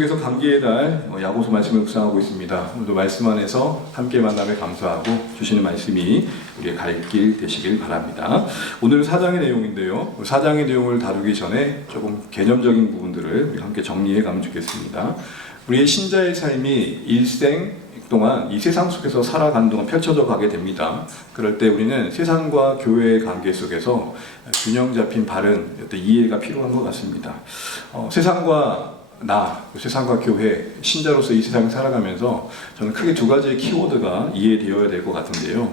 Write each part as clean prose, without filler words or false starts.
그래서 감기의 달 야고보 말씀을 묵상하고 있습니다. 오늘도 말씀 안에서 함께 만남에 감사하고 주시는 말씀이 우리의 갈 길 되시길 바랍니다. 오늘은 4장의 내용인데요. 4장의 내용을 다루기 전에 조금 개념적인 부분들을 우리 함께 정리해 가면 좋겠습니다. 우리의 신자의 삶이 일생 동안 이 세상 속에서 살아가는 동안 펼쳐져 가게 됩니다. 그럴 때 우리는 세상과 교회의 관계 속에서 균형 잡힌 바른 이해가 필요한 것 같습니다. 세상과 교회, 신자로서 이 세상을 살아가면서 저는 크게 두 가지의 키워드가 이해되어야 될 것 같은데요.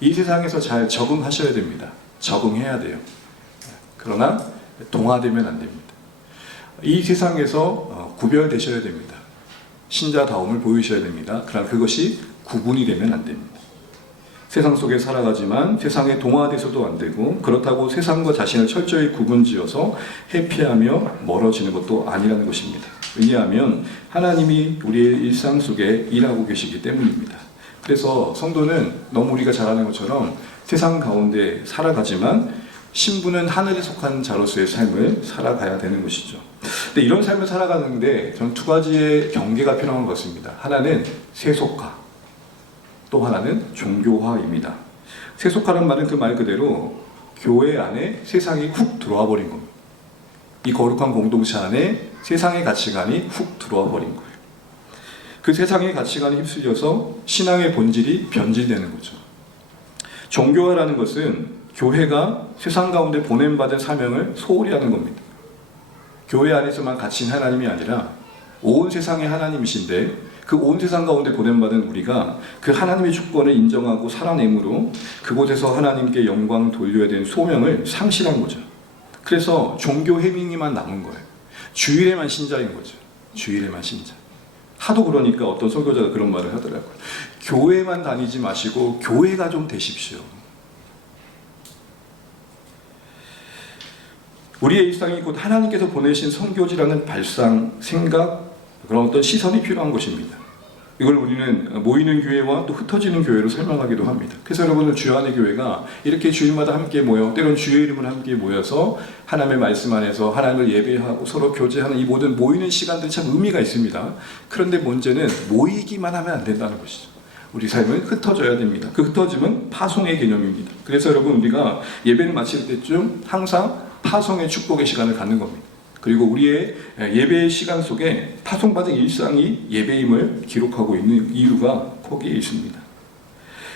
이 세상에서 잘 적응하셔야 됩니다. 적응해야 돼요. 그러나 동화되면 안 됩니다. 이 세상에서 구별되셔야 됩니다. 신자다움을 보이셔야 됩니다. 그러나 그것이 구분이 되면 안 됩니다. 세상 속에 살아가지만 세상에 동화돼서도 안 되고, 그렇다고 세상과 자신을 철저히 구분지어서 회피하며 멀어지는 것도 아니라는 것입니다. 왜냐하면 하나님이 우리의 일상 속에 일하고 계시기 때문입니다. 그래서 성도는 너무 우리가 잘 아는 것처럼 세상 가운데 살아가지만 신부는 하늘에 속한 자로서의 삶을 살아가야 되는 것이죠. 근데 이런 삶을 살아가는데 저는 두 가지의 경계가 필요한 것 같습니다. 하나는 세속화, 또 하나는 종교화입니다. 세속화라는 말은 그 말 그대로 교회 안에 세상이 훅 들어와 버린 겁니다. 이 거룩한 공동체 안에 세상의 가치관이 훅 들어와 버린 거예요. 그 세상의 가치관에 휩쓸려서 신앙의 본질이 변질되는 거죠. 종교화라는 것은 교회가 세상 가운데 보냄받은 사명을 소홀히 하는 겁니다. 교회 안에서만 갇힌 하나님이 아니라 온 세상의 하나님이신데, 그 온 세상 가운데 보냄받은 우리가 그 하나님의 주권을 인정하고 살아내므로 그곳에서 하나님께 영광 돌려야 되는 소명을 상실한 거죠. 그래서 종교 행위만 남은 거예요. 주일에만 신자인 거죠. 주일에만 신자. 하도 그러니까 어떤 설교자가 그런 말을 하더라고요. 교회만 다니지 마시고 교회가 좀 되십시오. 우리의 일상이 곧 하나님께서 보내신 선교지라는 발상, 생각, 그런 어떤 시선이 필요한 것입니다. 이걸 우리는 모이는 교회와 또 흩어지는 교회로 설명하기도 합니다. 그래서 여러분은 주안의 교회가 이렇게 주일마다 함께 모여, 때론 주의 이름을 함께 모여서 하나님의 말씀 안에서 하나님을 예배하고 서로 교제하는 이 모든 모이는 시간들이 참 의미가 있습니다. 그런데 문제는 모이기만 하면 안 된다는 것이죠. 우리 삶은 흩어져야 됩니다. 그 흩어짐은 파송의 개념입니다. 그래서 여러분, 우리가 예배를 마칠 때쯤 항상 파송의 축복의 시간을 갖는 겁니다. 그리고 우리의 예배의 시간 속에 파송받은 일상이 예배임을 기록하고 있는 이유가 거기에 있습니다.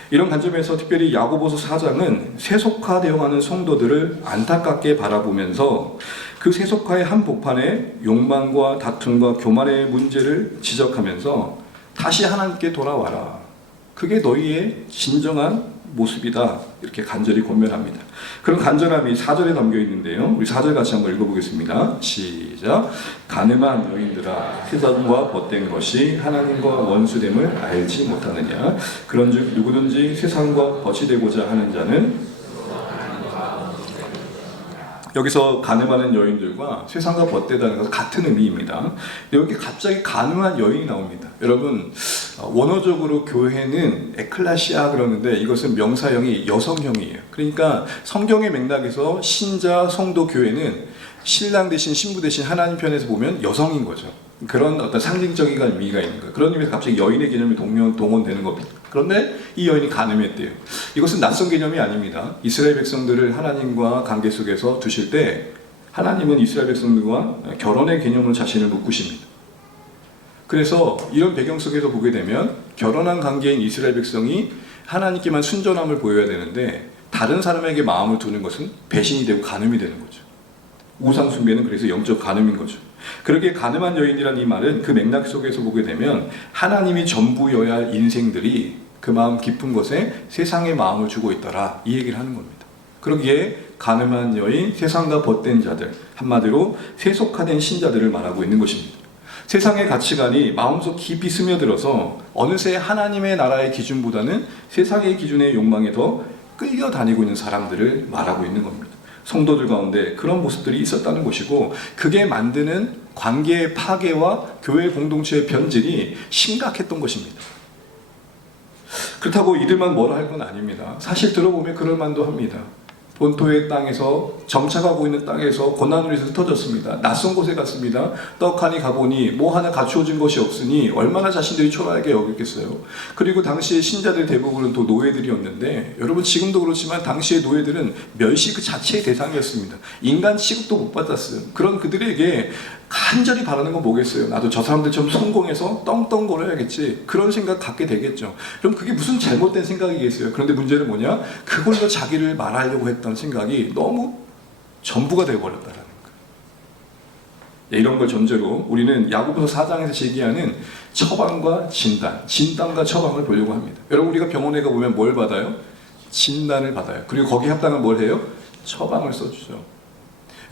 이런 관점에서 특별히 야고보서 4장은 세속화되어가는 성도들을 안타깝게 바라보면서 그 세속화의 한복판에 욕망과 다툼과 교만의 문제를 지적하면서 다시 하나님께 돌아와라. 그게 너희의 진정한 모습이다. 이렇게 간절히 권면합니다. 그런 간절함이 4절에 담겨 있는데요. 우리 4절 같이 한번 읽어보겠습니다. 시작. 가늠한 여인들아, 세상과 벗된 것이 하나님과 원수됨을 알지 못하느냐. 그런즉 누구든지 세상과 벗이 되고자 하는 자는, 여기서 가늠하는 여인들과 세상과 벗되다는 것은 같은 의미입니다. 여기 갑자기 가늠한 여인이 나옵니다. 여러분, 원어적으로 교회는 에클라시아 그러는데 이것은 명사형이 여성형이에요. 그러니까 성경의 맥락에서 신자, 성도, 교회는 신랑 대신 신부 대신 하나님 편에서 보면 여성인 거죠. 그런 어떤 상징적인 의미가 있는 거예요. 그런 의미에서 갑자기 여인의 개념이 동원되는 겁니다. 그런데 이 여인이 가늠했대요. 이것은 낯선 개념이 아닙니다. 이스라엘 백성들을 하나님과 관계 속에서 두실 때 하나님은 이스라엘 백성들과 결혼의 개념으로 자신을 묶으십니다. 그래서 이런 배경 속에서 보게 되면 결혼한 관계인 이스라엘 백성이 하나님께만 순전함을 보여야 되는데 다른 사람에게 마음을 두는 것은 배신이 되고 간음이 되는 거죠. 우상 숭배는 그래서 영적 간음인 거죠. 그렇게 가늠한 여인이라는 이 말은 그 맥락 속에서 보게 되면 하나님이 전부여야 할 인생들이 그 마음 깊은 것에 세상의 마음을 주고 있더라, 이 얘기를 하는 겁니다. 그러기에 가늠한 여인, 세상과 벗된 자들, 한마디로 세속화된 신자들을 말하고 있는 것입니다. 세상의 가치관이 마음속 깊이 스며들어서 어느새 하나님의 나라의 기준보다는 세상의 기준의 욕망에 더 끌려다니고 있는 사람들을 말하고 있는 겁니다. 성도들 가운데 그런 모습들이 있었다는 것이고, 그게 만드는 관계의 파괴와 교회 공동체의 변질이 심각했던 것입니다. 그렇다고 이들만 뭐라 할 건 아닙니다. 사실 들어보면 그럴 만도 합니다. 본토의 땅에서 정착하고 있는 땅에서 고난으로 인해서 흩어졌습니다. 낯선 곳에 갔습니다. 떡하니 가보니 뭐 하나 갖추어진 것이 없으니 얼마나 자신들이 초라하게 여겼겠어요. 그리고 당시의 신자들 대부분은 또 노예들이었는데, 여러분 지금도 그렇지만 당시의 노예들은 멸시 그 자체의 대상이었습니다. 인간 취급도 못 받았어요. 그런 그들에게 간절히 바라는 건 뭐겠어요? 나도 저 사람들처럼 성공해서 떵떵거려야겠지, 그런 생각 갖게 되겠죠. 그럼 그게 무슨 잘못된 생각이겠어요? 그런데 문제는 뭐냐? 그걸로 자기를 말하려고 했던 생각이 너무 전부가 되어버렸다는 거예요. 이런 걸 전제로 우리는 야고보서 4장에서 제기하는 처방과 진단, 진단과 처방을 보려고 합니다. 여러분, 우리가 병원에 가보면 뭘 받아요? 진단을 받아요. 그리고 거기에 합당한 뭘 해요? 처방을 써주죠.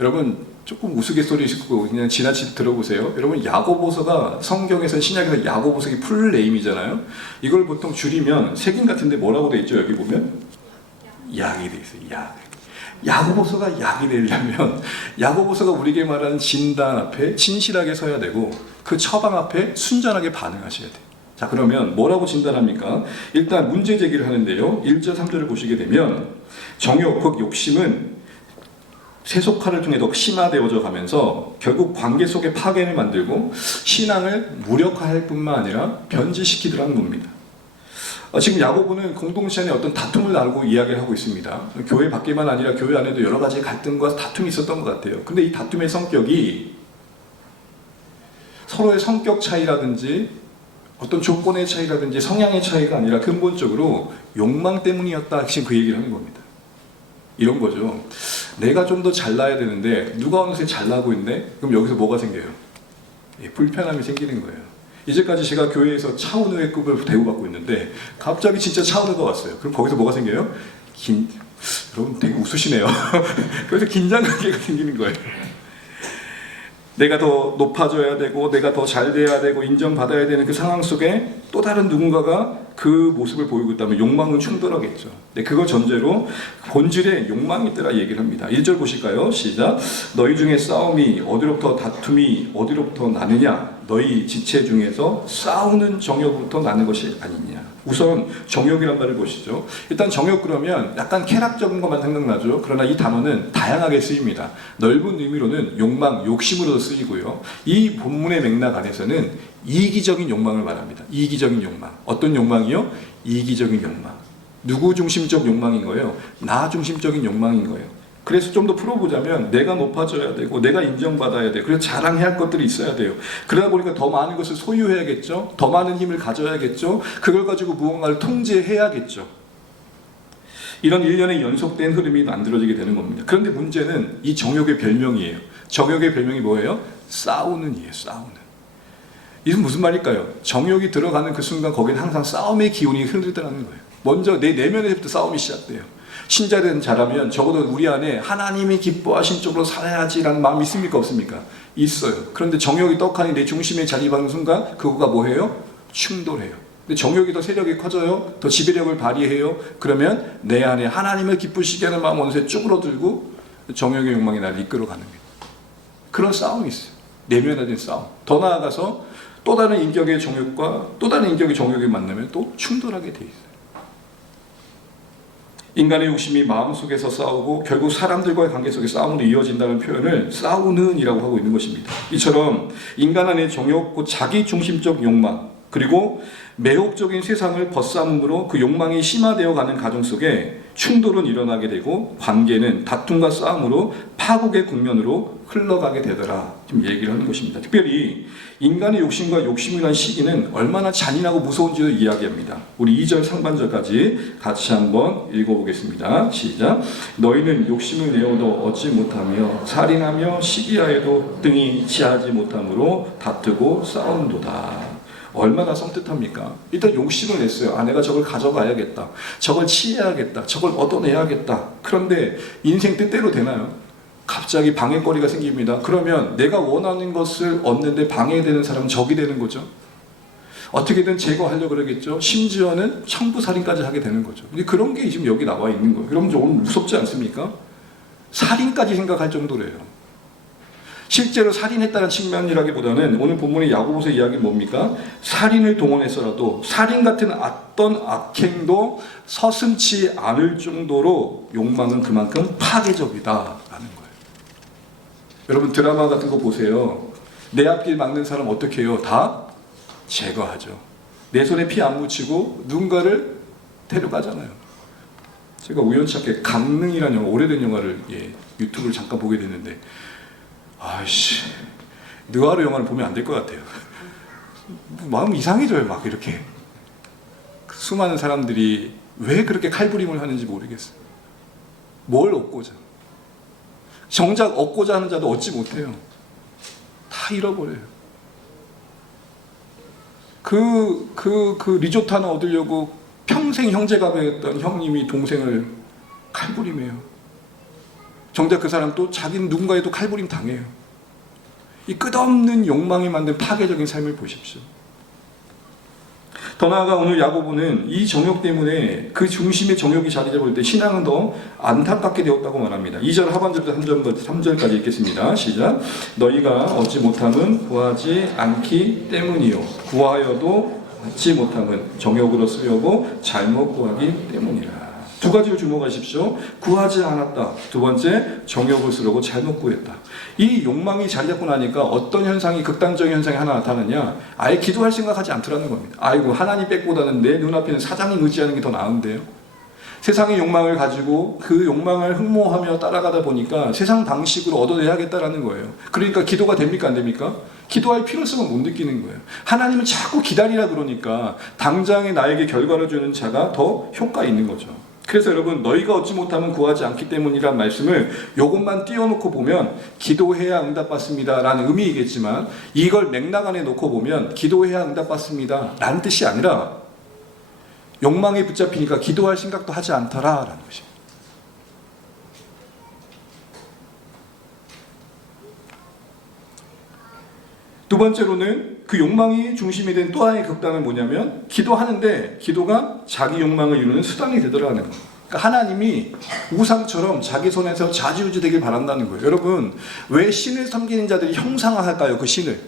여러분, 조금 우스갯소리시고 그냥 지나치게 들어보세요. 여러분, 야고보서가 성경에서, 신약에서 야고보서가 풀네임이잖아요. 이걸 보통 줄이면 색인 같은데 뭐라고 돼 있죠? 여기 보면 약이 돼 있어요. 약. 야고보서가 약이 되려면 야고보서가 우리에게 말하는 진단 앞에 진실하게 서야 되고, 그 처방 앞에 순전하게 반응하셔야 돼요. 자, 그러면 뭐라고 진단합니까? 일단 문제 제기를 하는데요. 1절 3절을 보시게 되면 정욕, 즉 욕심은 세속화를 통해 더 심화되어져 가면서 결국 관계 속에 파괴를 만들고 신앙을 무력화할 뿐만 아니라 변질시키더라는 겁니다. 지금 야고보는 공동체 안에 어떤 다툼을 나누고 이야기를 하고 있습니다. 교회 밖에만 아니라 교회 안에도 여러 가지 갈등과 다툼이 있었던 것 같아요. 근데 이 다툼의 성격이 서로의 성격 차이라든지 어떤 조건의 차이라든지 성향의 차이가 아니라 근본적으로 욕망 때문이었다, 지금 그 얘기를 하는 겁니다. 이런 거죠. 내가 좀 더 잘나야 되는데 누가 어느새 잘나고 있네? 그럼 여기서 뭐가 생겨요? 불편함이 생기는 거예요. 이제까지 제가 교회에서 차은우회급을 대우받고 있는데 갑자기 진짜 차은우가 왔어요. 그럼 거기서 뭐가 생겨요? 여러분 되게 웃으시네요. 그래서 긴장관계가 생기는 거예요. 내가 더 높아져야 되고 내가 더 잘 돼야 되고 인정받아야 되는 그 상황 속에 또 다른 누군가가 그 모습을 보이고 있다면 욕망은 충돌하겠죠. 근데 그거 전제로 본질에 욕망이 있더라 얘기를 합니다. 1절 보실까요? 시작. 너희 중에 싸움이 어디로부터, 다툼이 어디로부터 나느냐? 너희 지체 중에서 싸우는 정욕부터 나는 것이 아니냐. 우선 정욕이란 말을 보시죠. 일단 정욕 그러면 약간 쾌락적인 것만 생각나죠. 그러나 이 단어는 다양하게 쓰입니다. 넓은 의미로는 욕망, 욕심으로도 쓰이고요. 이 본문의 맥락 안에서는 이기적인 욕망을 말합니다. 이기적인 욕망. 어떤 욕망이요? 이기적인 욕망. 누구 중심적 욕망인 거예요? 나 중심적인 욕망인 거예요. 그래서 좀 더 풀어보자면 내가 높아져야 되고 내가 인정받아야 돼요. 그래서 자랑해야 할 것들이 있어야 돼요. 그러다 보니까 더 많은 것을 소유해야겠죠. 더 많은 힘을 가져야겠죠. 그걸 가지고 무언가를 통제해야겠죠. 이런 일련의 연속된 흐름이 만들어지게 되는 겁니다. 그런데 문제는 이 정욕의 별명이에요. 정욕의 별명이 뭐예요? 싸우는이에요. 싸우는. 이건 무슨 말일까요? 정욕이 들어가는 그 순간 거기는 항상 싸움의 기운이 흐르더라는 거예요. 먼저 내 내면에서부터 싸움이 시작돼요. 신자된 자라면 적어도 우리 안에 하나님이 기뻐하신 쪽으로 살아야지라는 마음이 있습니까? 없습니까? 있어요. 그런데 정욕이 떡하니 내 중심에 자리하는 순간 그거가 뭐해요? 충돌해요. 근데 정욕이 더 세력이 커져요. 더 지배력을 발휘해요. 그러면 내 안에 하나님을 기쁘시게 하는 마음 어느새 쭈그러들고 정욕의 욕망이 나를 이끌어가는 거예요. 그런 싸움이 있어요. 내면화된 싸움. 더 나아가서 또 다른 인격의 정욕과 또 다른 인격의 정욕이 만나면 또 충돌하게 돼 있어요. 인간의 욕심이 마음속에서 싸우고 결국 사람들과의 관계 속에 싸움으로 이어진다는 표현을 싸우는 이라고 하고 있는 것입니다. 이처럼 인간 안의 정욕, 곧 자기 중심적 욕망, 그리고 매혹적인 세상을 벗삼음으로 그 욕망이 심화되어 가는 과정 속에 충돌은 일어나게 되고 관계는 다툼과 싸움으로 파국의 국면으로 흘러가게 되더라. 지금 얘기를 하는 것입니다. 특별히 인간의 욕심과 욕심이라는 시기는 얼마나 잔인하고 무서운지를 이야기합니다. 우리 2절 상반절까지 같이 한번 읽어보겠습니다. 시작. 너희는 욕심을 내어도 얻지 못하며 살인하며 시기하여도 등이 지하지 못함으로 다투고 싸운도다. 얼마나 섬뜩합니까? 일단 욕심을 냈어요. 아, 내가 저걸 가져가야겠다. 저걸 취해야겠다. 저걸 얻어내야겠다. 그런데 인생 뜻대로 되나요? 갑자기 방해거리가 생깁니다. 그러면 내가 원하는 것을 얻는데 방해되는 사람은 적이 되는 거죠. 어떻게든 제거하려고 그러겠죠. 심지어는 청부살인까지 하게 되는 거죠. 근데 그런 게 지금 여기 나와 있는 거예요. 여러분 오늘 무섭지 않습니까? 살인까지 생각할 정도래요. 실제로 살인했다는 측면이라기보다는 오늘 본문의 야고보서 이야기는 뭡니까? 살인을 동원해서라도 살인 같은 어떤 악행도 서슴지 않을 정도로 욕망은 그만큼 파괴적이다라는 거예요. 여러분 드라마 같은 거 보세요. 내 앞길 막는 사람 어떻게 해요? 다 제거하죠. 내 손에 피 안 묻히고 누군가를 데려가잖아요. 제가 우연찮게 강릉이라는 영화, 오래된 영화를 유튜브를 잠깐 보게 됐는데 아이씨 느와르 영화를 보면 안 될 것 같아요. 마음 이상해져요. 막 이렇게 수많은 사람들이 왜 그렇게 칼부림을 하는지 모르겠어요. 뭘 얻고자, 정작 얻고자 하는 자도 얻지 못해요. 다 잃어버려요. 그 리조트 하나 얻으려고 평생 형제가되었던 형님이 동생을 칼부림해요. 정작 그 사람 또 자기는 누군가에도 칼부림 당해요. 이 끝없는 욕망이 만든 파괴적인 삶을 보십시오. 더 나아가 오늘 야고보는 이 정욕 때문에 그 중심의 정욕이 자리 잡을 때 신앙은 더 안타깝게 되었다고 말합니다. 2절 하반절부터 3절까지 읽겠습니다. 시작. 너희가 얻지 못함은 구하지 않기 때문이요 구하여도 얻지 못함은 정욕으로 쓰려고 잘못 구하기 때문이라. 두 가지를 주목하십시오. 구하지 않았다. 두 번째, 정욕을 쓰려고 잘못 구했다. 이 욕망이 자리 잡고 나니까 어떤 현상이, 극단적인 현상이 하나 나타나냐? 아예 기도할 생각하지 않더라는 겁니다. 아이고 하나님 뺏보다는 내 눈앞에는 사장님 의지하는 게 더 나은데요. 세상의 욕망을 가지고 그 욕망을 흠모하며 따라가다 보니까 세상 방식으로 얻어내야겠다라는 거예요. 그러니까 기도가 됩니까 안 됩니까? 기도할 필요성을 못 느끼는 거예요. 하나님은 자꾸 기다리라 그러니까 당장에 나에게 결과를 주는 자가 더 효과 있는 거죠. 그래서 여러분 너희가 얻지 못하면 구하지 않기 때문이란 말씀을 요것만 띄워놓고 보면 기도해야 응답받습니다 라는 의미이겠지만 이걸 맥락 안에 놓고 보면 기도해야 응답받습니다 라는 뜻이 아니라 욕망에 붙잡히니까 기도할 생각도 하지 않더라 라는 것입니다. 두 번째로는 그 욕망이 중심이 된 또 하나의 극단은 뭐냐면 기도하는데 기도가 자기 욕망을 이루는 수단이 되더라는 거예요. 그러니까 하나님이 우상처럼 자기 손에서 좌지우지 되길 바란다는 거예요. 여러분 왜 신을 섬기는 자들이 형상화할까요? 그 신을.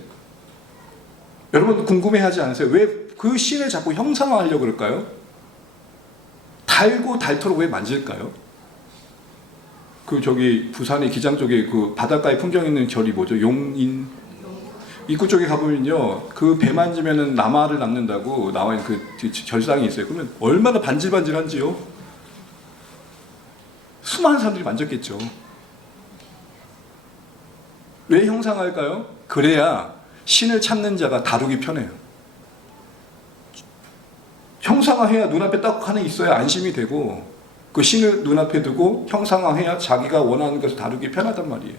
여러분 궁금해하지 않으세요? 왜 그 신을 자꾸 형상화하려고 그럴까요? 달고 닳도록 왜 만질까요? 그 저기 부산의 기장 쪽에 그 바닷가에 풍경 있는 절이 뭐죠? 용인 입구 쪽에 가보면요, 그 배 만지면은 남아를 남는다고 나와 있는 그 절상이 있어요. 그러면 얼마나 반질반질한지요. 수많은 사람들이 만졌겠죠. 왜 형상화할까요? 그래야 신을 찾는 자가 다루기 편해요. 형상화해야 눈앞에 딱 하나 있어야 안심이 되고 그 신을 눈앞에 두고 형상화해야 자기가 원하는 것을 다루기 편하단 말이에요.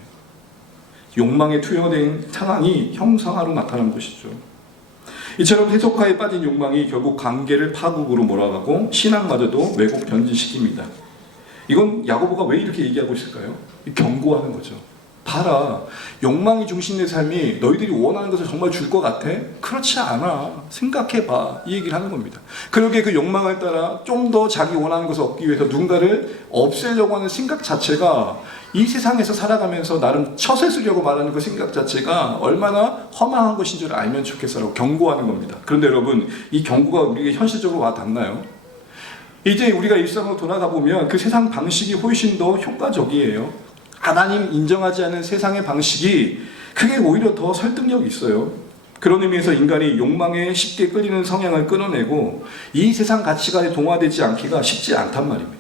욕망에 투여된 상황이 형상화로 나타난 것이죠. 이처럼 세속화에 빠진 욕망이 결국 관계를 파국으로 몰아가고 신앙마저도 왜곡 변질시킵니다. 이건 야고보가 왜 이렇게 얘기하고 있을까요? 경고하는 거죠. 봐라, 욕망이 중심의 삶이 너희들이 원하는 것을 정말 줄 것 같아? 그렇지 않아. 생각해봐. 이 얘기를 하는 겁니다. 그러게 그 욕망을 따라 좀 더 자기 원하는 것을 얻기 위해서 누군가를 없애려고 하는 생각 자체가 이 세상에서 살아가면서 나름 처세 쓰려고 말하는 그 생각 자체가 얼마나 허망한 것인 줄 알면 좋겠어라고 경고하는 겁니다. 그런데 여러분, 이 경고가 우리에게 현실적으로 와 닿나요? 이제 우리가 일상으로 돌아가 보면 그 세상 방식이 훨씬 더 효과적이에요. 하나님 인정하지 않은 세상의 방식이 그게 오히려 더 설득력이 있어요. 그런 의미에서 인간이 욕망에 쉽게 끌리는 성향을 끊어내고 이 세상 가치관에 동화되지 않기가 쉽지 않단 말입니다.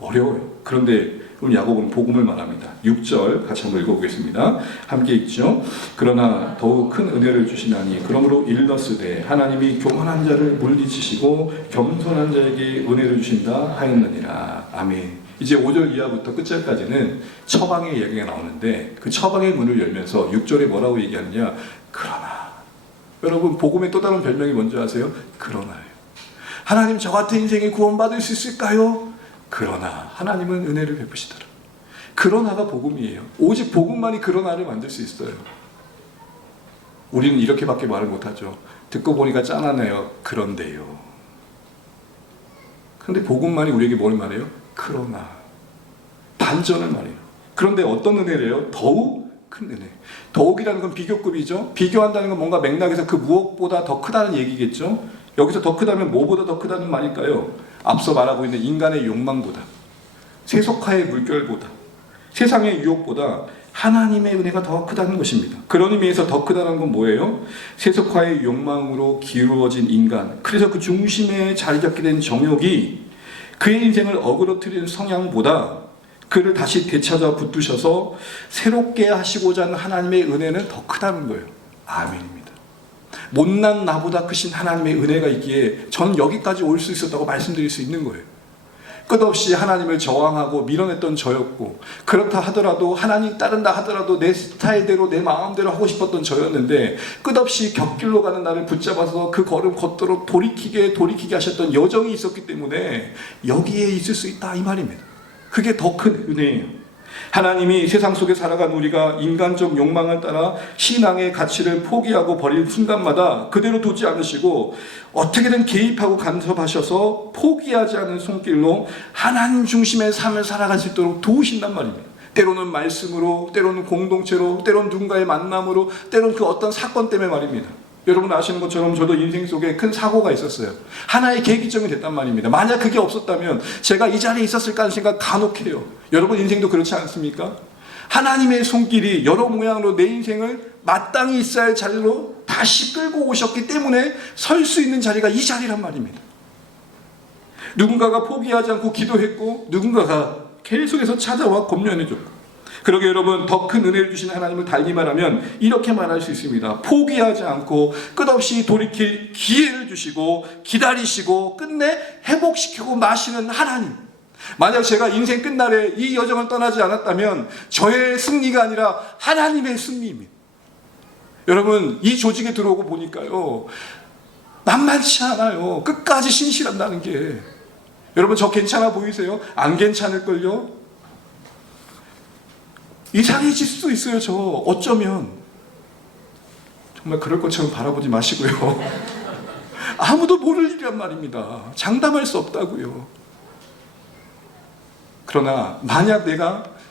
어려워요. 그런데 오늘 야고보는 복음을 말합니다. 6절 같이 한번 읽어보겠습니다. 함께 읽죠. 그러나 더욱 큰 은혜를 주시나니 그러므로 일렀으되 하나님이 교만한 자를 물리치시고 겸손한 자에게 은혜를 주신다 하였느니라. 아멘. 이제 5절 이하부터 끝절까지는 처방의 얘기가 나오는데 그 처방의 문을 열면서 6절에 뭐라고 얘기하느냐. 그러나. 여러분 복음의 또 다른 별명이 뭔지 아세요? 그러나예요. 하나님 저 같은 인생에 구원받을 수 있을까요? 그러나 하나님은 은혜를 베푸시더라. 그러나가 복음이에요. 오직 복음만이 그러나를 만들 수 있어요. 우리는 이렇게밖에 말을 못하죠. 듣고 보니까 짠하네요. 그런데요. 그런데 복음만이 우리에게 뭘 말해요? 그러나. 반전을 말해요. 그런데 어떤 은혜래요? 더욱 큰 은혜. 더욱이라는 건 비교급이죠. 비교한다는 건 뭔가 맥락에서 그 무엇보다 더 크다는 얘기겠죠. 여기서 더 크다면 뭐보다 더 크다는 말일까요? 앞서 말하고 있는 인간의 욕망보다, 세속화의 물결보다, 세상의 유혹보다 하나님의 은혜가 더 크다는 것입니다. 그런 의미에서 더 크다는 건 뭐예요? 세속화의 욕망으로 기울어진 인간, 그래서 그 중심에 자리 잡게 된 정욕이 그의 인생을 어그러뜨리는 성향보다 그를 다시 되찾아 붙드셔서 새롭게 하시고자 하는 하나님의 은혜는 더 크다는 거예요. 아멘입니다. 못난 나보다 크신 하나님의 은혜가 있기에 저는 여기까지 올 수 있었다고 말씀드릴 수 있는 거예요. 끝없이 하나님을 저항하고 밀어냈던 저였고, 그렇다 하더라도 하나님 따른다 하더라도 내 스타일대로 내 마음대로 하고 싶었던 저였는데, 끝없이 곁길로 가는 나를 붙잡아서 그 걸음 걷도록 돌이키게 하셨던 여정이 있었기 때문에 여기에 있을 수 있다, 이 말입니다. 그게 더 큰 은혜예요. 하나님이 세상 속에 살아간 우리가 인간적 욕망을 따라 신앙의 가치를 포기하고 버릴 순간마다 그대로 두지 않으시고 어떻게든 개입하고 간섭하셔서 포기하지 않은 손길로 하나님 중심의 삶을 살아갈 수 있도록 도우신단 말입니다. 때로는 말씀으로, 때로는 공동체로, 때로는 누군가의 만남으로, 때로는 그 어떤 사건 때문에 말입니다. 여러분 아시는 것처럼 저도 인생 속에 큰 사고가 있었어요. 하나의 계기점이 됐단 말입니다. 만약 그게 없었다면 제가 이 자리에 있었을까 하는 생각 간혹 해요. 여러분 인생도 그렇지 않습니까? 하나님의 손길이 여러 모양으로 내 인생을 마땅히 있어야 할 자리로 다시 끌고 오셨기 때문에 설 수 있는 자리가 이 자리란 말입니다. 누군가가 포기하지 않고 기도했고, 누군가가 계속해서 찾아와 권면해줬고, 그러게 여러분, 더 큰 은혜를 주시는 하나님을 달리 말하면 이렇게 말할 수 있습니다. 포기하지 않고 끝없이 돌이킬 기회를 주시고 기다리시고 끝내 회복시키고 마시는 하나님. 만약 제가 인생 끝날에 이 여정을 떠나지 않았다면 저의 승리가 아니라 하나님의 승리입니다. 여러분, 이 조직에 들어오고 보니까요, 만만치 않아요. 끝까지 신실한다는 게. 여러분, 저 괜찮아 보이세요? 안 괜찮을걸요? 이상해질 수도 있어요. 저 어쩌면 정말 그럴 것처럼 바라보지 마시고요. 아무도 모를 일이란 말입니다. 장담할 수 없다고요. 그러나 만약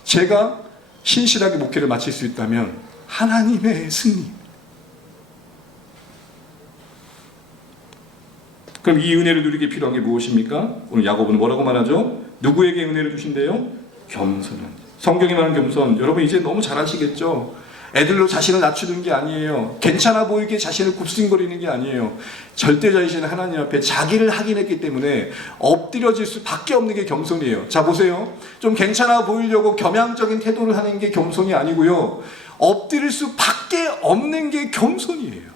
제가 신실하게 목회를 마칠 수 있다면 하나님의 승리. 그럼 이 은혜를 누리기 필요한 게 무엇입니까? 오늘 야고보는 뭐라고 말하죠? 누구에게 은혜를 주신대요? 겸손한. 성경이 말하는 겸손, 여러분 이제 너무 잘 아시겠죠? 애들로 자신을 낮추는 게 아니에요. 괜찮아 보이게 자신을 굽신거리는 게 아니에요. 절대자이신 하나님 앞에 자기를 확인했기 때문에 엎드려질 수밖에 없는 게 겸손이에요. 자 보세요. 좀 괜찮아 보이려고 겸양적인 태도를 하는 게 겸손이 아니고요, 엎드릴 수밖에 없는 게 겸손이에요.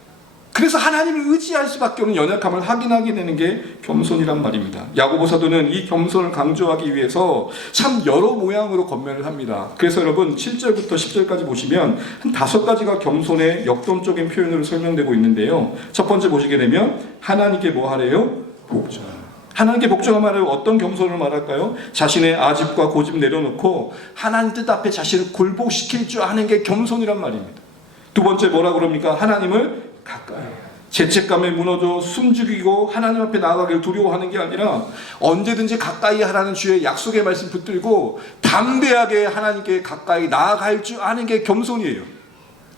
그래서 하나님을 의지할 수밖에 없는 연약함을 확인하게 되는 게 겸손이란 말입니다. 야고보 사도는 이 겸손을 강조하기 위해서 참 여러 모양으로 권면을 합니다. 그래서 여러분 7절부터 10절까지 보시면 한 5가지가 겸손의 역동적인 표현으로 설명되고 있는데요. 첫 번째 보시게 되면 하나님께 뭐 하래요? 복종하라. 하나님께 복종하면 어떤 겸손을 말할까요? 자신의 아집과 고집 내려놓고 하나님 뜻 앞에 자신을 굴복시킬 줄 아는 게 겸손이란 말입니다. 두 번째 뭐라 그럽니까? 하나님을 가까이, 죄책감에 무너져 숨죽이고 하나님 앞에 나아가길 두려워하는 게 아니라 언제든지 가까이 하라는 주의 약속의 말씀 붙들고 담대하게 하나님께 가까이 나아갈 줄 아는 게 겸손이에요.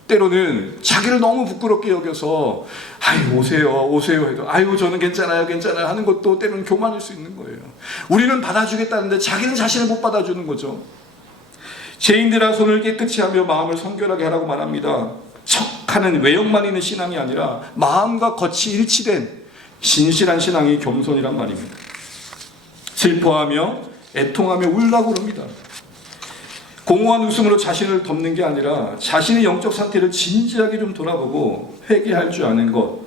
때로는 자기를 너무 부끄럽게 여겨서 아유 오세요 해도 아유 저는 괜찮아요 하는 것도 때로는 교만일 수 있는 거예요. 우리는 받아주겠다는데 자기는 자신을 못 받아주는 거죠. 죄인들아 손을 깨끗이 하며 마음을 성결하게 하라고 말합니다. 척하는 외형만 있는 신앙이 아니라 마음과 겉이 일치된 신실한 신앙이 겸손이란 말입니다. 슬퍼하며 애통하며 울라고 그럽니다. 공허한 웃음으로 자신을 덮는 게 아니라 자신의 영적 상태를 진지하게 좀 돌아보고 회개할 줄 아는 것,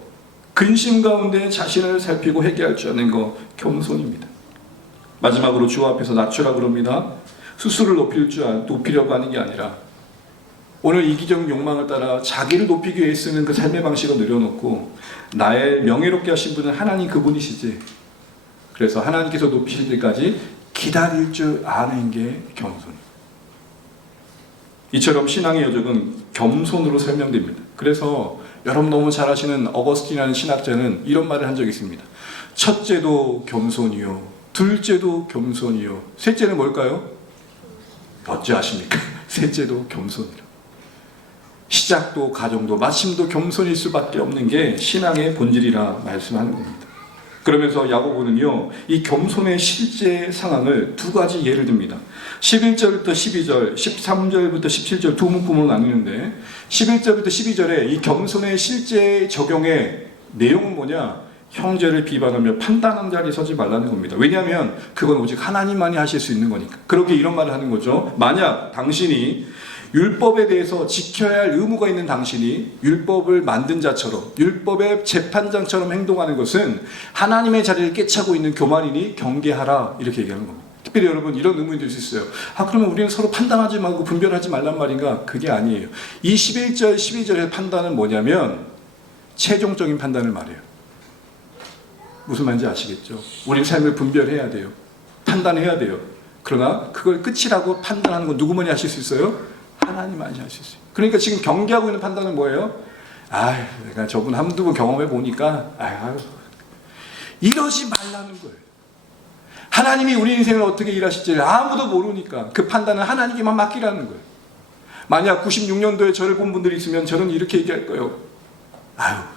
근심 가운데 자신을 살피고 회개할 줄 아는 것, 겸손입니다. 마지막으로 주 앞에서 낮추라고 그럽니다. 스스로를 높이려고 하는 게 아니라 오늘 이기적인 욕망을 따라 자기를 높이기 위해 쓰는 그 삶의 방식을 내려놓고 나의 명예롭게 하신 분은 하나님 그분이시지, 그래서 하나님께서 높이실 때까지 기다릴 줄 아는 게 겸손. 이처럼 신앙의 여정은 겸손으로 설명됩니다. 그래서 여러분 너무 잘 아시는 어거스틴이라는 신학자는 이런 말을 한 적이 있습니다. 첫째도 겸손이요, 둘째도 겸손이요, 셋째는 뭘까요? 어찌 아십니까? 셋째도 겸손이라. 시작도 가정도 마침도 겸손일 수밖에 없는 게 신앙의 본질이라 말씀하는 겁니다. 그러면서 야고보는요, 이 겸손의 실제 상황을 두 가지 예를 듭니다. 11절부터 12절, 13절부터 17절 두 문구로 나누는데 11절부터 12절에 이 겸손의 실제 적용의 내용은 뭐냐? 형제를 비방하며 판단하는 자리에 서지 말라는 겁니다. 왜냐하면 그건 오직 하나님만이 하실 수 있는 거니까. 그렇게 이런 말을 하는 거죠. 만약 당신이 율법에 대해서 지켜야 할 의무가 있는 당신이 율법을 만든 자처럼, 율법의 재판장처럼 행동하는 것은 하나님의 자리를 깨차고 있는 교만이니 경계하라, 이렇게 얘기하는 겁니다. 특별히 여러분, 이런 의문이 들 수 있어요. 그러면 우리는 서로 판단하지 말고 분별하지 말란 말인가? 그게 아니에요. 이 11절 12절의 판단은 뭐냐면 최종적인 판단을 말해요. 무슨 말인지 아시겠죠? 우리 삶을 분별해야 돼요. 판단해야 돼요. 그러나 그걸 끝이라고 판단하는 건 누구만이 하실 수 있어요? 하나님만이 하실 수 있어요. 그러니까 지금 경계하고 있는 판단은 뭐예요? 내가 저분 한두 번 경험해 보니까 이러지 말라는 거예요. 하나님이 우리 인생을 어떻게 일하실지 아무도 모르니까 그 판단은 하나님께만 맡기라는 거예요. 만약 96년도에 저를 본 분들이 있으면 저는 이렇게 얘기할 거예요.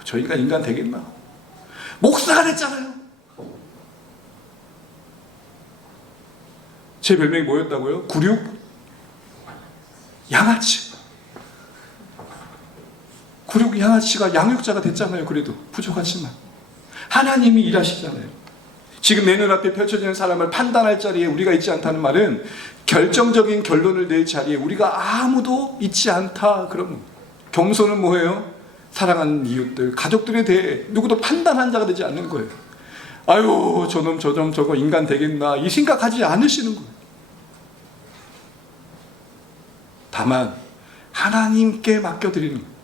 저 인간 되겠나? 목사가 됐잖아요. 제 별명이 뭐였다고요? 96? 양아치. 96 양아치가 양육자가 됐잖아요. 그래도 부족하지만 하나님이 일하시잖아요. 지금 내 눈앞에 펼쳐지는 사람을 판단할 자리에 우리가 있지 않다는 말은 결정적인 결론을 낼 자리에 우리가 아무도 있지 않다. 그러면 겸손은 뭐예요? 사랑하는 이웃들, 가족들에 대해 누구도 판단한 자가 되지 않는 거예요. 저놈 저거 인간 되겠나, 이 생각하지 않으시는 거예요. 다만 하나님께 맡겨드리는 거예요.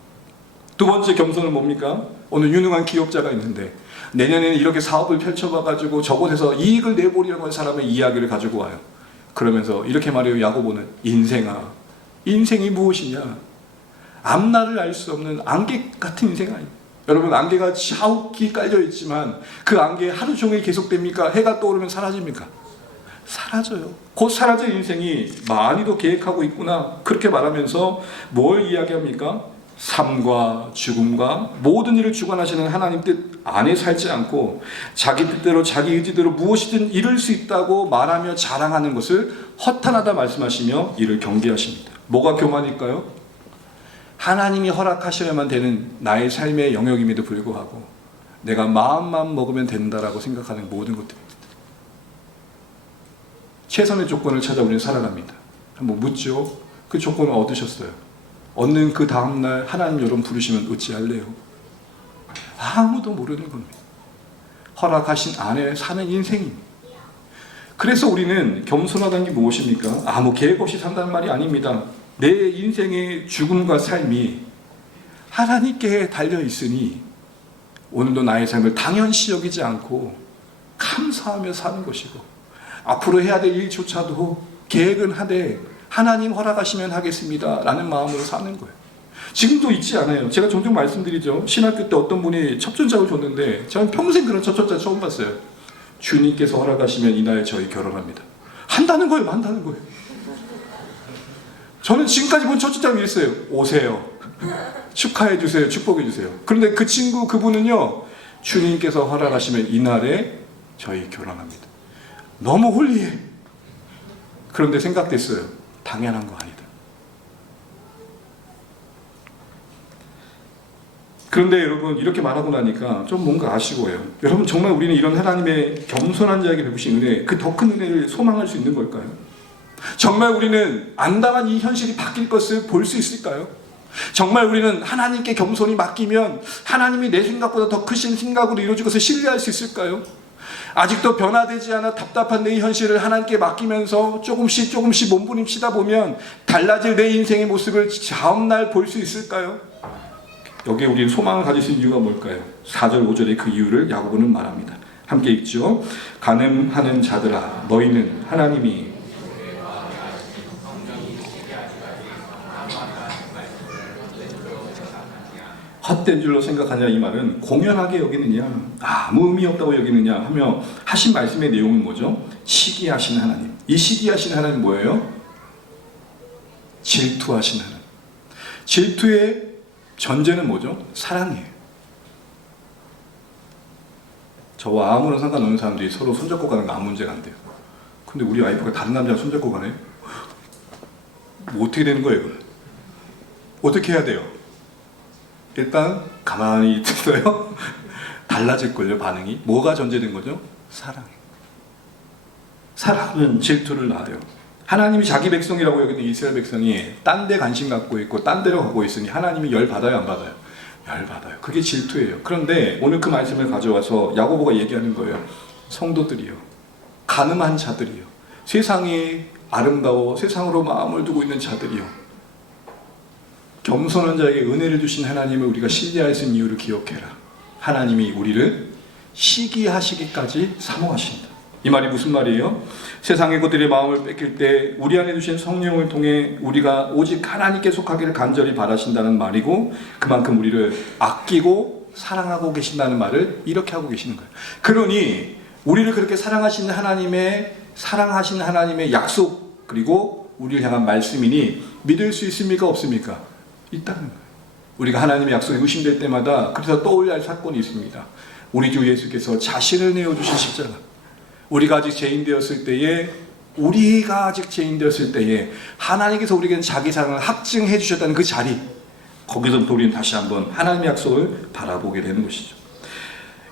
두 번째 겸손은 뭡니까? 어느 유능한 기업자가 있는데 내년에는 이렇게 사업을 펼쳐봐가지고 저곳에서 이익을 내보려고 한 사람의 이야기를 가지고 와요. 그러면서 이렇게 말해요. 야고보는 인생아, 인생이 무엇이냐? 앞날을 알 수 없는 안개 같은 인생 아니에요. 여러분, 안개가 자욱히 깔려있지만 그 안개 하루 종일 계속됩니까? 해가 떠오르면 사라집니까? 사라져요. 곧 사라질 인생이 많이도 계획하고 있구나, 그렇게 말하면서 뭘 이야기합니까? 삶과 죽음과 모든 일을 주관하시는 하나님 뜻 안에 살지 않고 자기 뜻대로 자기 의지대로 무엇이든 이룰 수 있다고 말하며 자랑하는 것을 허탄하다 말씀하시며 이를 경계하십니다. 뭐가 교만일까요? 하나님이 허락하셔야만 되는 나의 삶의 영역임에도 불구하고 내가 마음만 먹으면 된다라고 생각하는 모든 것들입니다. 최선의 조건을 찾아 우리는 살아갑니다. 한번 묻죠. 그 조건을 얻으셨어요. 얻는 그 다음날 하나님 여러분 부르시면 어찌할래요? 아무도 모르는 겁니다. 허락하신 안에 사는 인생입니다. 그래서 우리는 겸손하다는 게 무엇입니까? 뭐 계획 없이 산다는 말이 아닙니다. 내 인생의 죽음과 삶이 하나님께 달려있으니 오늘도 나의 삶을 당연시 여기지 않고 감사하며 사는 것이고 앞으로 해야 될 일조차도 계획은 하되 하나님 허락하시면 하겠습니다 라는 마음으로 사는 거예요. 지금도 있지 않아요. 제가 종종 말씀드리죠. 신학교 때 어떤 분이 첩전장을 줬는데 저는 평생 그런 첩전장 처음 봤어요. 주님께서 허락하시면 이날 저희 결혼합니다. 한다는 거예요? 만다는 거예요? 저는 지금까지 본 첩전장이 이랬어요. 오세요. 축하해 주세요. 축복해 주세요. 그런데 그 친구, 그분은요, 주님께서 허락하시면 이날에 저희 결혼합니다. 너무 홀리해. 그런데 생각됐어요. 당연한 거 아니다. 그런데 여러분, 이렇게 말하고 나니까 좀 뭔가 아쉬워요. 여러분, 정말 우리는 이런 하나님의 겸손한 자에게 베푸신 은혜, 그 더 큰 은혜를 소망할 수 있는 걸까요? 정말 우리는 안당한 이 현실이 바뀔 것을 볼 수 있을까요? 정말 우리는 하나님께 겸손히 맡기면 하나님이 내 생각보다 더 크신 생각으로 이루어질 것을 신뢰할 수 있을까요? 아직도 변화되지 않아 답답한 내 현실을 하나님께 맡기면서 조금씩 몸부림치다 보면 달라질 내 인생의 모습을 다음날 볼 수 있을까요? 여기에 우리는 소망을 가질 수 있는 이유가 뭘까요? 4절 5절의 그 이유를 야고보는 말합니다. 함께 읽죠. 간음하는 자들아, 너희는 하나님이 헛된 줄로 생각하냐, 이 말은 공연하게 여기느냐, 아무 의미 없다고 여기느냐 하며 하신 말씀의 내용은 뭐죠? 시기하신 하나님. 이 시기하신 하나님 뭐예요? 질투하신 하나님. 질투의 전제는 뭐죠? 사랑이에요. 저와 아무런 상관없는 사람들이 서로 손잡고 가는 거 아무 문제가 안 돼요. 근데 우리 와이프가 다른 남자랑 손잡고 가네? 뭐 어떻게 되는 거예요, 이거? 어떻게 해야 돼요? 일단 가만히 있어요. 달라질걸요, 반응이. 뭐가 전제된 거죠? 사랑. 사랑은 질투를 낳아요. 하나님이 자기 백성이라고 여기는 이스라엘 백성이 딴 데 관심 갖고 있고 딴 데로 가고 있으니 하나님이 열 받아요, 안 받아요? 열 받아요. 그게 질투예요. 그런데 오늘 그 말씀을 가져와서 야고보가 얘기하는 거예요. 성도들이요, 가늠한 자들이요, 세상이 아름다워 세상으로 마음을 두고 있는 자들이요, 겸손한 자에게 은혜를 주신 하나님을 우리가 신뢰할 수 있는 이유를 기억해라. 하나님이 우리를 시기하시기까지 사모하신다. 이 말이 무슨 말이에요? 세상의 것들의 마음을 뺏길 때 우리 안에 주신 성령을 통해 우리가 오직 하나님께 속하기를 간절히 바라신다는 말이고, 그만큼 우리를 아끼고 사랑하고 계신다는 말을 이렇게 하고 계시는 거예요. 그러니 우리를 그렇게 사랑하시는 하나님의 약속, 그리고 우리를 향한 말씀이니 믿을 수 있습니까, 없습니까? 있다는 거예요. 우리가 하나님의 약속에 의심될 때마다 그래서 떠올려야 할 사건이 있습니다. 우리 주 예수께서 자신을 내어주신 십자가. 우리가 아직 죄인 되었을 때에 하나님께서 우리에게 자기 사랑을 확증해 주셨다는 그 자리, 거기서부터 우리는 다시 한번 하나님의 약속을 바라보게 되는 것이죠.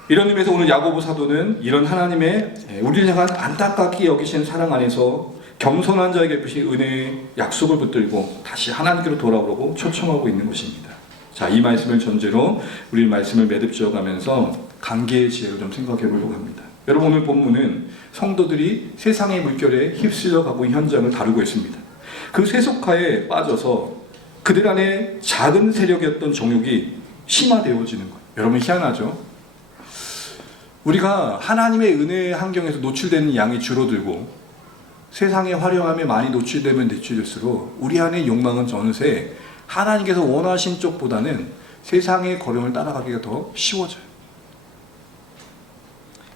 이런 의미에서 오늘 야고보 사도는 이런 하나님의 우리를 향한 안타깝게 여기신 사랑 안에서 겸손한 자에게 베푸신 은혜의 약속을 붙들고 다시 하나님께로 돌아오라고 초청하고 있는 것입니다. 자, 이 말씀을 전제로 우리 말씀을 매듭지어 가면서 관계의 지혜를 좀 생각해 보려고 합니다. 여러분, 오늘 본문은 성도들이 세상의 물결에 휩쓸려 가고 있는 현장을 다루고 있습니다. 그 세속화에 빠져서 그들 안에 작은 세력이었던 정욕이 심화되어지는 거예요. 여러분, 희한하죠? 우리가 하나님의 은혜의 환경에서 노출되는 양이 줄어들고 세상의 화려함에 많이 노출되면 노출될수록 우리 안의 욕망은 어느새 하나님께서 원하신 쪽보다는 세상의 걸음을 따라가기가 더 쉬워져요.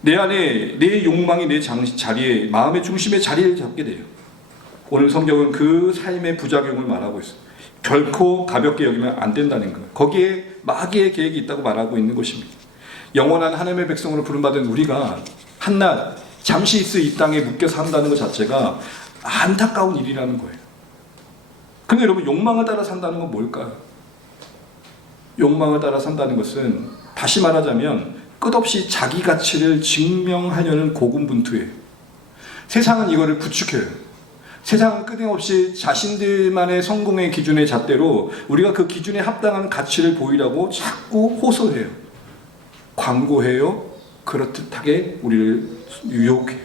내 안에 내 욕망이 내 자리에, 마음의 중심의 자리를 잡게 돼요. 오늘 성경은 그 삶의 부작용을 말하고 있어요. 결코 가볍게 여기면 안 된다는 거예요. 거기에 마귀의 계획이 있다고 말하고 있는 것입니다. 영원한 하나님의 백성으로 부름받은 우리가 한낱 잠시 있을 이 땅에 묶여 산다는 것 자체가 안타까운 일이라는 거예요. 근데 여러분, 욕망을 따라 산다는 건 뭘까요? 욕망을 따라 산다는 것은 다시 말하자면 끝없이 자기 가치를 증명하려는 고군분투예요. 세상은 이거를 부추겨요. 세상은 끊임없이 자신들만의 성공의 기준의 잣대로 우리가 그 기준에 합당한 가치를 보이라고 자꾸 호소해요. 광고해요. 그렇듯하게 우리를 유혹해요.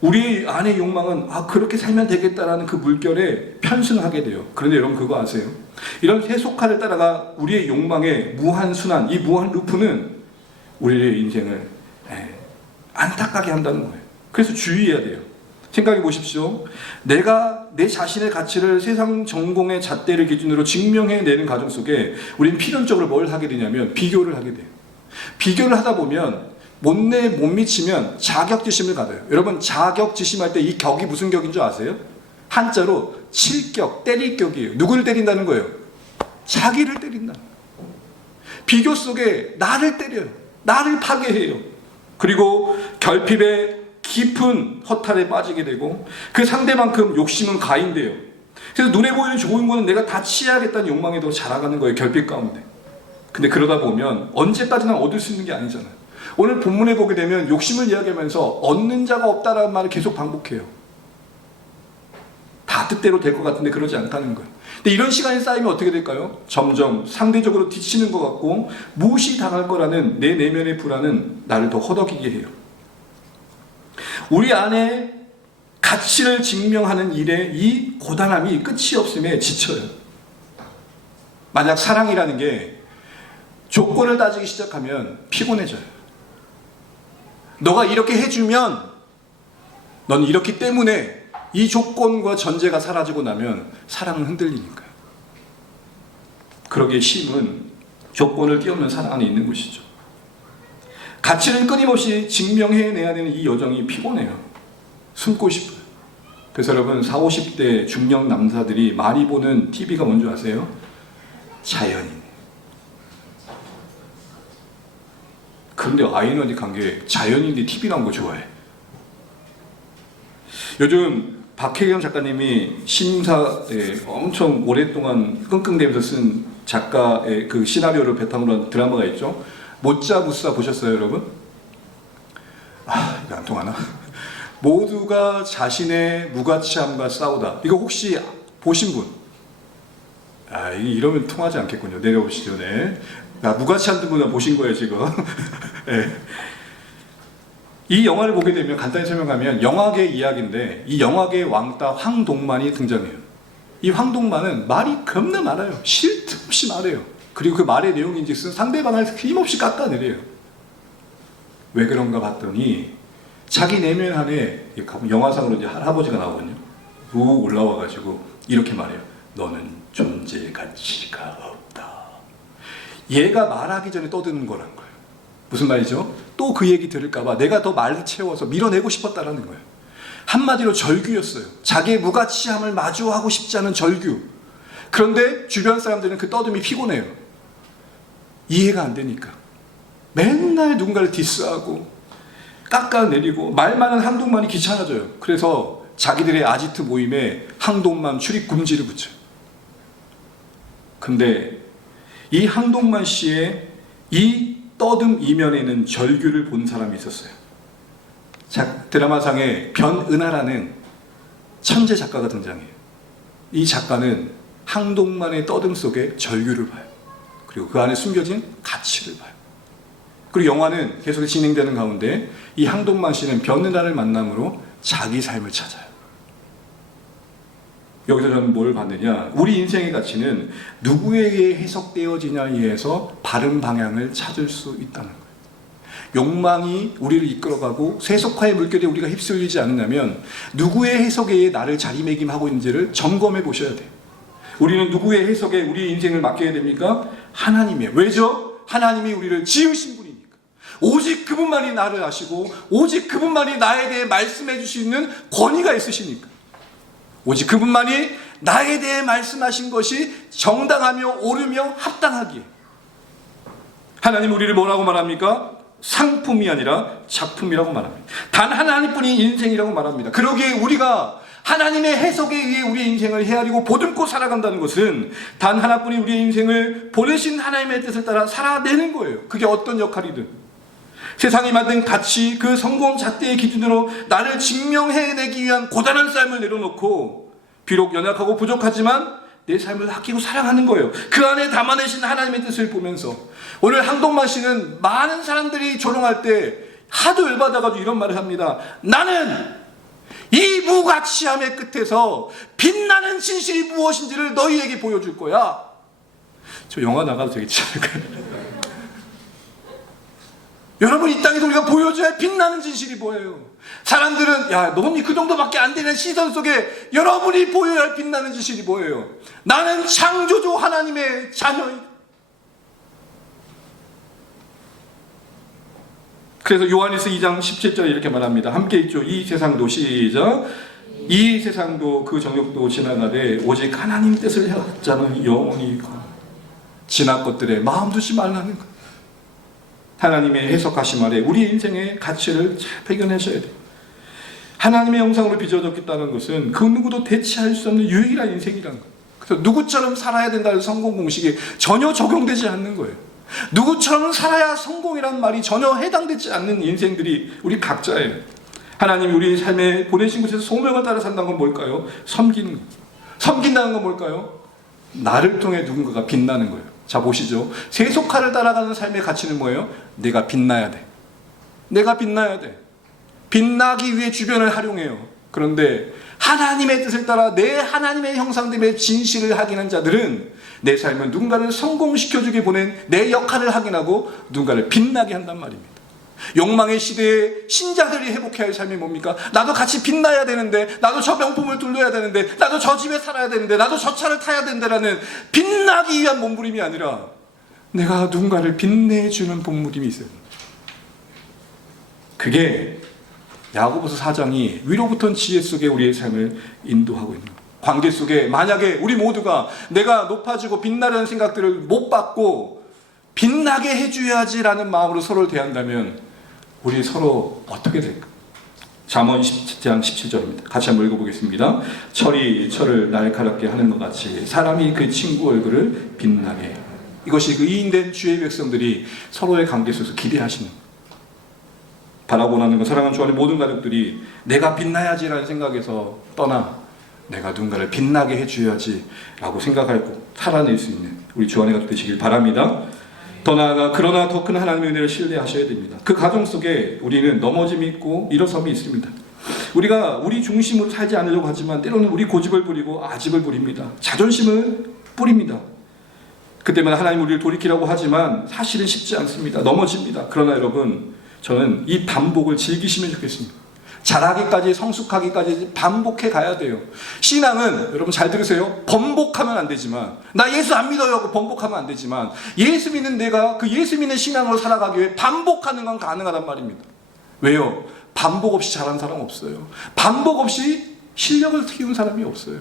우리 안의 욕망은 그렇게 살면 되겠다라는 그 물결에 편승하게 돼요. 그런데 여러분, 그거 아세요? 이런 세속화를 따라가 우리의 욕망의 무한순환, 이 무한 루프는 우리의 인생을 안타깝게 한다는 거예요. 그래서 주의해야 돼요. 생각해 보십시오. 내가 내 자신의 가치를 세상 전공의 잣대를 기준으로 증명해내는 과정 속에 우리는 필연적으로 뭘 하게 되냐면 비교를 하게 돼요. 비교를 하다 보면 못 미치면 자격지심을 가져요. 여러분, 자격지심할 때 이 격이 무슨 격인 줄 아세요? 한자로 칠격, 때릴 격이에요. 누구를 때린다는 거예요? 자기를 때린다. 비교 속에 나를 때려요. 나를 파괴해요. 그리고 결핍의 깊은 허탈에 빠지게 되고 그 상대만큼 욕심은 가인돼요. 그래서 눈에 보이는 좋은 거는 내가 다 취해야겠다는 욕망에 더 자라가는 거예요. 결핍 가운데. 근데 그러다 보면 언제까지나 얻을 수 있는 게 아니잖아요. 오늘 본문에 보게 되면 욕심을 이야기하면서 얻는 자가 없다라는 말을 계속 반복해요. 다 뜻대로 될 것 같은데 그러지 않다는 거예요. 근데 이런 시간이 쌓이면 어떻게 될까요? 점점 상대적으로 뒤치는 것 같고 무시당할 거라는 내 내면의 불안은 나를 더 허덕이게 해요. 우리 안에 가치를 증명하는 일에 이 고단함이 끝이 없음에 지쳐요. 만약 사랑이라는 게 조건을 따지기 시작하면 피곤해져요. 너가 이렇게 해주면 넌 이렇기 때문에 이 조건과 전제가 사라지고 나면 사랑은 흔들리니까요. 그러기에 쉼은 조건을 끼얹는 사랑 안에 있는 것이죠. 가치를 끊임없이 증명해내야 되는 이 여정이 피곤해요. 숨고 싶어요. 그래서 여러분 40, 50대 중년 남자들이 많이 보는 TV가 뭔지 아세요? 자연인. 그런데 아이러니한 게 자연인들이 TV 나온 거 좋아해. 요즘 박혜경 작가님이 신사에 엄청 오랫동안 끙끙대면서 쓴 작가의 그 시나리오를 바탕으로 한 드라마가 있죠. 못자무사 보셨어요, 여러분? 이거 안 통하나? 모두가 자신의 무가치함과 싸우다. 이거 혹시 보신 분? 이러면 통하지 않겠군요. 내려오시죠. 네. 무가치한 분은 보신 거예요, 지금. 네. 이 영화를 보게 되면 간단히 설명하면 영화계 이야기인데 이 영화계의 왕따 황동만이 등장해요. 이 황동만은 말이 겁나 많아요. 쉴 틈 없이 말해요. 그리고 그 말의 내용인즉슨 상대방을 힘없이 깎아내려요. 왜 그런가 봤더니 자기 내면 안에 영화상으로 이제 할아버지가 나오거든요. 쭉 올라와가지고 이렇게 말해요. 너는 존재 가치가 없다. 얘가 말하기 전에 떠드는 거란 거예요. 무슨 말이죠? 또 그 얘기 들을까봐 내가 더 말을 채워서 밀어내고 싶었다라는 거예요. 한마디로 절규였어요. 자기의 무가치함을 마주하고 싶지 않은 절규. 그런데 주변 사람들은 그 떠듦이 피곤해요. 이해가 안 되니까. 맨날 누군가를 디스하고 깎아내리고 말 많은 황동만이 귀찮아져요. 그래서 자기들의 아지트 모임에 황동만 출입 금지를 붙여요. 근데 이 황동만 씨의 이 떠듬 이면에는 절규를 본 사람이 있었어요. 드라마상에 변은하라는 천재 작가가 등장해요. 이 작가는 황동만의 떠듬 속에 절규를 봐요. 그리고 그 안에 숨겨진 가치를 봐요. 그리고 영화는 계속 진행되는 가운데 이 황동만 씨는 변은하를 만남으로 자기 삶을 찾아요. 여기서 저는 뭘 봤느냐, 우리 인생의 가치는 누구에게 해석되어지냐에 의해서 바른 방향을 찾을 수 있다는 거예요. 욕망이 우리를 이끌어가고 세속화의 물결에 우리가 휩쓸리지 않느냐면 누구의 해석에 의해 나를 자리매김하고 있는지를 점검해 보셔야 돼요. 우리는 누구의 해석에 우리 인생을 맡겨야 됩니까? 하나님의. 왜죠? 하나님이 우리를 지으신 분이니까. 오직 그분만이 나를 아시고 오직 그분만이 나에 대해 말씀해 주실 수 있는 권위가 있으시니까. 오직 그분만이 나에 대해 말씀하신 것이 정당하며 옳으며 합당하기에. 하나님 우리를 뭐라고 말합니까? 상품이 아니라 작품이라고 말합니다. 단 하나님뿐인 인생이라고 말합니다. 그러기에 우리가 하나님의 해석에 의해 우리의 인생을 헤아리고 보듬고 살아간다는 것은 단 하나뿐인 우리의 인생을 보내신 하나님의 뜻을 따라 살아내는 거예요. 그게 어떤 역할이든. 세상이 만든 가치, 그 성공 잣대의 기준으로 나를 증명해내기 위한 고단한 삶을 내려놓고 비록 연약하고 부족하지만 내 삶을 아끼고 사랑하는 거예요. 그 안에 담아내신 하나님의 뜻을 보면서 오늘 황동만 씨는 많은 사람들이 조롱할 때 하도 열받아가지고 이런 말을 합니다. 나는 이 무가치함의 끝에서 빛나는 진실이 무엇인지를 너희에게 보여줄 거야. 저 영화 나가도 되겠지 않을까요? 여러분, 이 땅에서 우리가 보여줘야 빛나는 진실이 뭐예요? 사람들은 야, 너는 그 정도밖에 안 되는 시선 속에 여러분이 보여야 할 빛나는 진실이 뭐예요? 나는 창조주 하나님의 자녀이다. 그래서 요한일서 2장 17절에 이렇게 말합니다. 함께 읽죠. 이 세상도 시작. 이 세상도 그 정욕도 지나가되 오직 하나님 뜻을 행하는 자는 영원히 있고. 지난 것들에 마음 두지 말라는 것. 하나님의 해석하신 말에 우리 인생의 가치를 잘 발견하셔야 돼요. 하나님의 형상으로 빚어졌다는 것은 그 누구도 대체할 수 없는 유일한 인생이라는 거예요. 그래서 누구처럼 살아야 된다는 성공 공식이 전혀 적용되지 않는 거예요. 누구처럼 살아야 성공이라는 말이 전혀 해당되지 않는 인생들이 우리 각자예요. 하나님이 우리 삶에 보내신 곳에서 소명을 따라 산다는 건 뭘까요? 섬기는 거. 섬긴다는 건 뭘까요? 나를 통해 누군가가 빛나는 거예요. 자, 보시죠. 세속화를 따라가는 삶의 가치는 뭐예요? 내가 빛나야 돼. 내가 빛나야 돼. 빛나기 위해 주변을 활용해요. 그런데 하나님의 뜻을 따라 내 하나님의 형상됨의 진실을 확인한 자들은 내 삶은 누군가를 성공시켜주게 보낸 내 역할을 확인하고 누군가를 빛나게 한단 말입니다. 욕망의 시대에 신자들이 회복해야 할 삶이 뭡니까? 나도 같이 빛나야 되는데, 나도 저 명품을 둘러야 되는데, 나도 저 집에 살아야 되는데, 나도 저 차를 타야 된다라는 빛나기 위한 몸부림이 아니라 내가 누군가를 빛내주는 몸부림이 있어요. 그게 야고보서 4장이 위로부터 지혜 속에 우리의 삶을 인도하고 있는 거예요. 관계 속에 만약에 우리 모두가 내가 높아지고 빛나려는 생각들을 못 받고 빛나게 해줘야지라는 마음으로 서로를 대한다면 우리 서로 어떻게 될까? 잠언 10장 17절입니다. 같이 한번 읽어보겠습니다. 철이 철을 날카롭게 하는 것 같이 사람이 그 친구 얼굴을 빛나게 해요. 이것이 그 이인된 주의 백성들이 서로의 관계 속에서 기대하시는, 바라고 나는 것, 사랑하는 주 안의 모든 가족들이 내가 빛나야지라는 생각에서 떠나 내가 누군가를 빛나게 해줘야지 라고 생각하고 살아낼 수 있는 우리 주 안의 가족 되시길 바랍니다. 더 나아가 그러나 더 큰 하나님의 은혜를 신뢰하셔야 됩니다. 그 가정 속에 우리는 넘어짐이 있고 일어섬이 있습니다. 우리가 우리 중심으로 살지 않으려고 하지만 때로는 우리 고집을 부리고 아집을 부립니다. 자존심을 뿌립니다. 그때마다 하나님 우리를 돌이키라고 하지만 사실은 쉽지 않습니다. 넘어집니다. 그러나 여러분, 저는 이 반복을 즐기시면 좋겠습니다. 잘하기까지, 성숙하기까지 반복해 가야 돼요. 신앙은 여러분 잘 들으세요. 번복하면 안 되지만, 나 예수 안 믿어요 하고 번복하면 안 되지만, 예수 믿는 내가 그 예수 믿는 신앙으로 살아가기 위해 반복하는 건 가능하단 말입니다. 왜요? 반복 없이 잘하는 사람 없어요. 반복 없이 실력을 키운 사람이 없어요.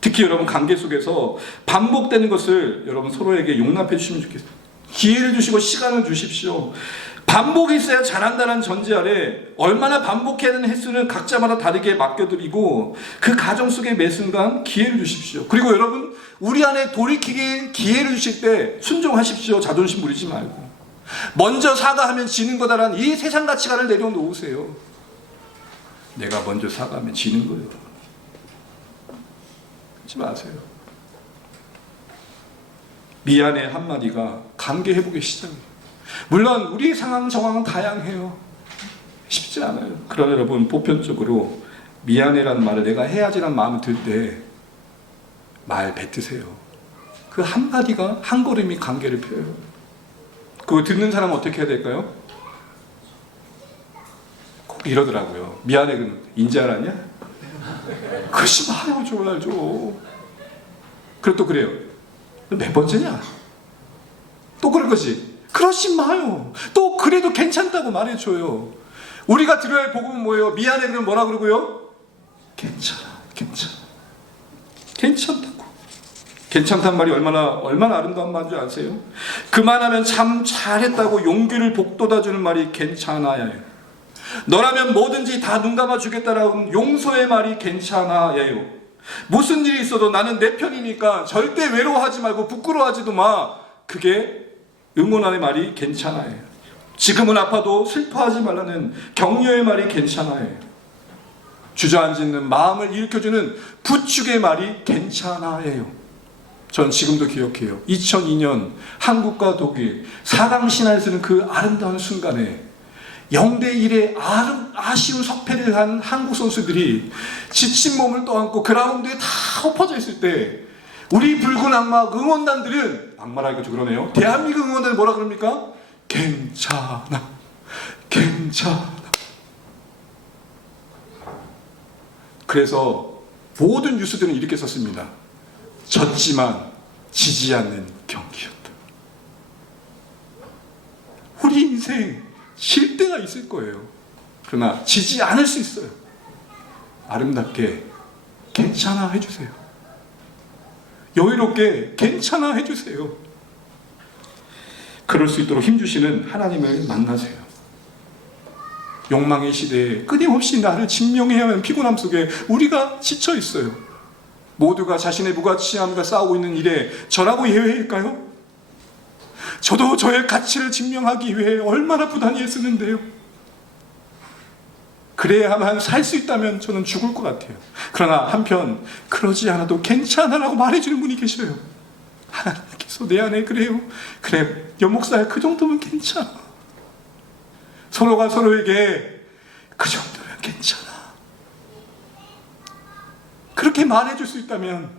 특히 여러분 관계 속에서 반복되는 것을 여러분 서로에게 용납해 주시면 좋겠어요. 기회를 주시고 시간을 주십시오. 반복이 있어야 잘한다는 전제 아래 얼마나 반복해야 되는 횟수는 각자마다 다르게 맡겨드리고 그 가정 속의 매 순간 기회를 주십시오. 그리고 여러분, 우리 안에 돌이키기 기회를 주실 때 순종하십시오. 자존심 부리지 말고. 먼저 사과하면 지는 거다라는 이 세상 가치관을 내려놓으세요. 내가 먼저 사과하면 지는 거예요. 하지 마세요. 미안해 한마디가 관계 회복의 시작이에요. 물론 우리 상황 정황은 다양해요. 쉽지 않아요. 그러나 여러분, 보편적으로 미안해라는 말을 내가 해야지라는 마음이 들 때 말 뱉으세요. 그 한마디가 한 걸음이 관계를 펴요. 그거 듣는 사람은 어떻게 해야 될까요? 꼭 이러더라고요. 미안해, 그럼 인지 알았냐? 그러지 마요, 정말 좀. 그리고 또 그래요. 몇 번째냐? 또 그럴 거지. 그러지 마요. 또 그래도 괜찮다고 말해줘요. 우리가 들어야 할 복음은 뭐예요? 미안해 그러면 뭐라 그러고요? 괜찮아, 괜찮아. 괜찮다고. 괜찮단 말이 얼마나 아름다운 말인 줄 아세요? 그만하면 참 잘했다고 용기를 북돋아주는 말이 괜찮아요. 너라면 뭐든지 다 눈 감아주겠다라는 용서의 말이 괜찮아요. 무슨 일이 있어도 나는 내 편이니까 절대 외로워하지 말고 부끄러워하지도 마. 그게 응원하는 말이 괜찮아요. 지금은 아파도 슬퍼하지 말라는 격려의 말이 괜찮아요. 주저앉는 마음을 일으켜주는 부축의 말이 괜찮아요. 전 지금도 기억해요. 2002년 한국과 독일 4강 신화에서는 그 아름다운 순간에 0대1의 아쉬운 석패를 한 한국 선수들이 지친 몸을 떠안고 그라운드에 다 엎어져 있을 때 우리 붉은 악마 응원단들은, 악마라니까 좀 그러네요. 대한민국 응원단은 뭐라 그럽니까? 괜찮아, 괜찮아. 그래서 모든 뉴스들은 이렇게 썼습니다. 졌지만 지지 않는 경기였다. 우리 인생 질 때가 있을 거예요. 그러나 지지 않을 수 있어요. 아름답게 괜찮아 해주세요. 여유롭게 괜찮아 해주세요. 그럴 수 있도록 힘주시는 하나님을 만나세요. 욕망의 시대에 끊임없이 나를 증명해야 하는 피곤함 속에 우리가 지쳐 있어요. 모두가 자신의 무가치함과 싸우고 있는 일에 저라고 예외일까요? 저도 저의 가치를 증명하기 위해 얼마나 부단히 애쓰는데요. 그래야만 살 수 있다면 저는 죽을 것 같아요. 그러나 한편 그러지 않아도 괜찮아라고 말해주는 분이 계셔요. 하나님께서 내 안에 그래요. 그래, 여목사야, 그 정도면 괜찮아. 서로가 서로에게 그 정도면 괜찮아. 그렇게 말해줄 수 있다면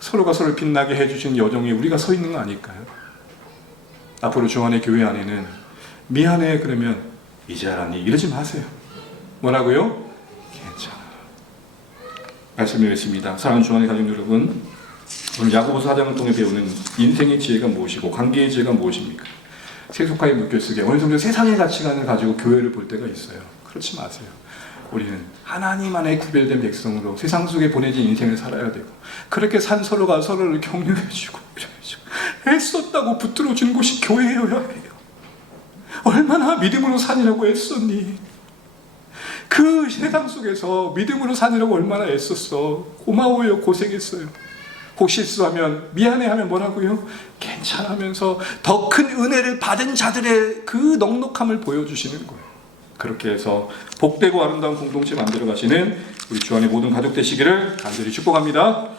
서로가 서로를 빛나게 해주신 여정에 우리가 서 있는 거 아닐까요? 앞으로 중앙의 교회 안에는 미안해 그러면 이제 알았니? 이러지 마세요. 뭐라고요? 괜찮아. 말씀을 했습니다. 사랑하는 중앙의 가족 여러분, 오늘 야고보서 4장을 통해 배우는 인생의 지혜가 무엇이고 관계의 지혜가 무엇입니까? 세속화의 물결 속에 어느 정도 세상의 가치관을 가지고 교회를 볼 때가 있어요. 그렇지 마세요. 우리는 하나님 안에 구별된 백성으로 세상 속에 보내진 인생을 살아야 되고, 그렇게 산 서로가 서로를 격려해주고 애썼다고 붙들어주는 곳이 교회여야 해요. 얼마나 믿음으로 산이라고 애썼니? 그 세상 속에서 믿음으로 산이라고 얼마나 애썼어. 고마워요. 고생했어요. 혹 실수하면 미안해하면 뭐라고요? 괜찮으면서 더 큰 은혜를 받은 자들의 그 넉넉함을 보여주시는 거예요. 그렇게 해서 복되고 아름다운 공동체 만들어 가시는 우리 주 안의 모든 가족 되시기를 간절히 축복합니다.